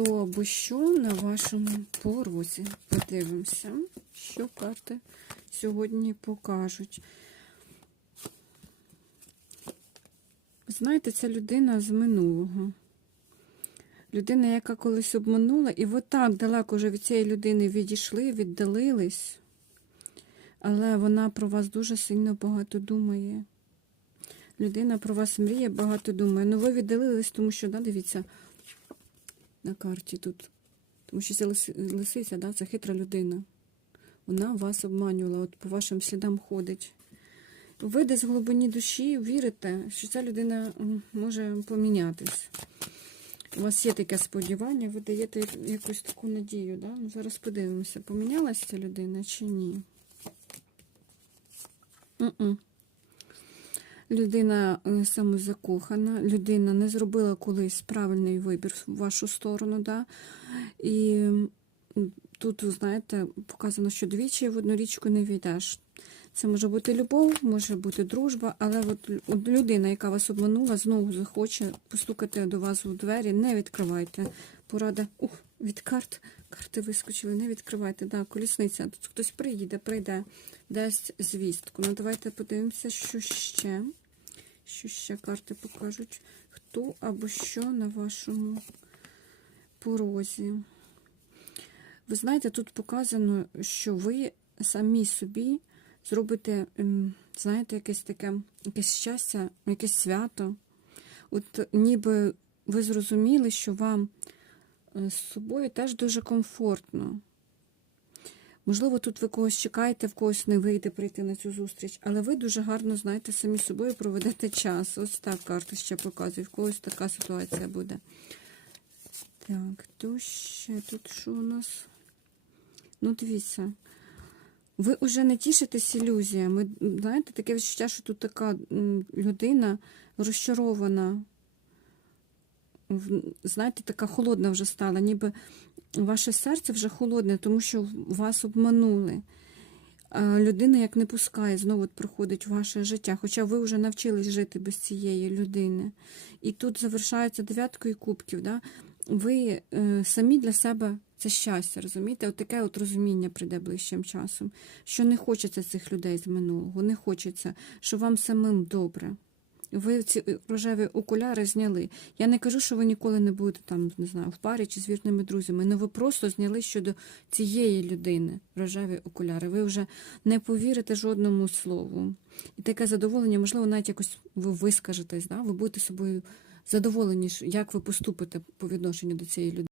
Хто або що на вашому порозі? Подивимося, що карти сьогодні покажуть. Знаєте, це людина з минулого. Людина, яка колись обманула, і ви так далеко вже від цієї людини відійшли, віддалились, але вона про вас дуже сильно багато думає. Людина про вас мріє, багато думає. Ну, ви віддалились, тому що, да, дивіться, на карті тут. Тому що це лисиця, да, це хитра людина. Вона вас обманювала, от по вашим слідам ходить. Ви десь в глибині душі вірите, що ця людина може помінятись. У вас є таке сподівання, ви даєте якусь таку надію. Да? Ну, зараз подивимося, помінялася ця людина чи ні. М-м. Людина е, самозакохана, людина не зробила колись правильний вибір в вашу сторону. Да? І тут, знаєте, показано, що двічі в одну річку не війдеш. Це може бути любов, може бути дружба, але от людина, яка вас обманула, знову захоче постукати до вас у двері, не відкривайте. Порада ух, від карт. Карти вискочили, не відкривайте. Да, колісниця. Тут хтось приїде, прийде, дасть звістку. Ну, давайте подивимося, що ще. Що ще карти покажуть. Хто або що на вашому порозі. Ви знаєте, тут показано, що ви самі собі зробите, знаєте, якесь таке, якесь щастя, якесь свято. От ніби ви зрозуміли, що вам е, з собою теж дуже комфортно. Можливо, тут ви когось чекаєте, в когось не вийде прийти на цю зустріч, але ви дуже гарно знаєте самі собою проведете час. Ось так карта ще показує, в когось така ситуація буде. Так, то ще тут що у нас? Ну, дивіться. Ви вже не тішитесь ілюзіями. Знаєте, таке відчуття, що тут така людина розчарована. Знаєте, така холодна вже стала, ніби ваше серце вже холодне, тому що вас обманули. Людина як не пускає, знову от проходить ваше життя, хоча ви вже навчились жити без цієї людини. І тут завершається дев'яткою кубків. Да? Ви е, самі для себе це щастя, розумієте? От таке от розуміння прийде ближчим часом, що не хочеться цих людей з минулого, не хочеться, що вам самим добре. Ви ці рожеві окуляри зняли. Я не кажу, що ви ніколи не будете там, не знаю, в парі чи з вірними друзями. Ну ви просто зняли щодо цієї людини рожеві окуляри. Ви вже не повірите жодному слову. І таке задоволення, можливо, навіть якось ви вискажетесь, да? ви будете собою задоволені, як ви поступите по відношенню до цієї людини.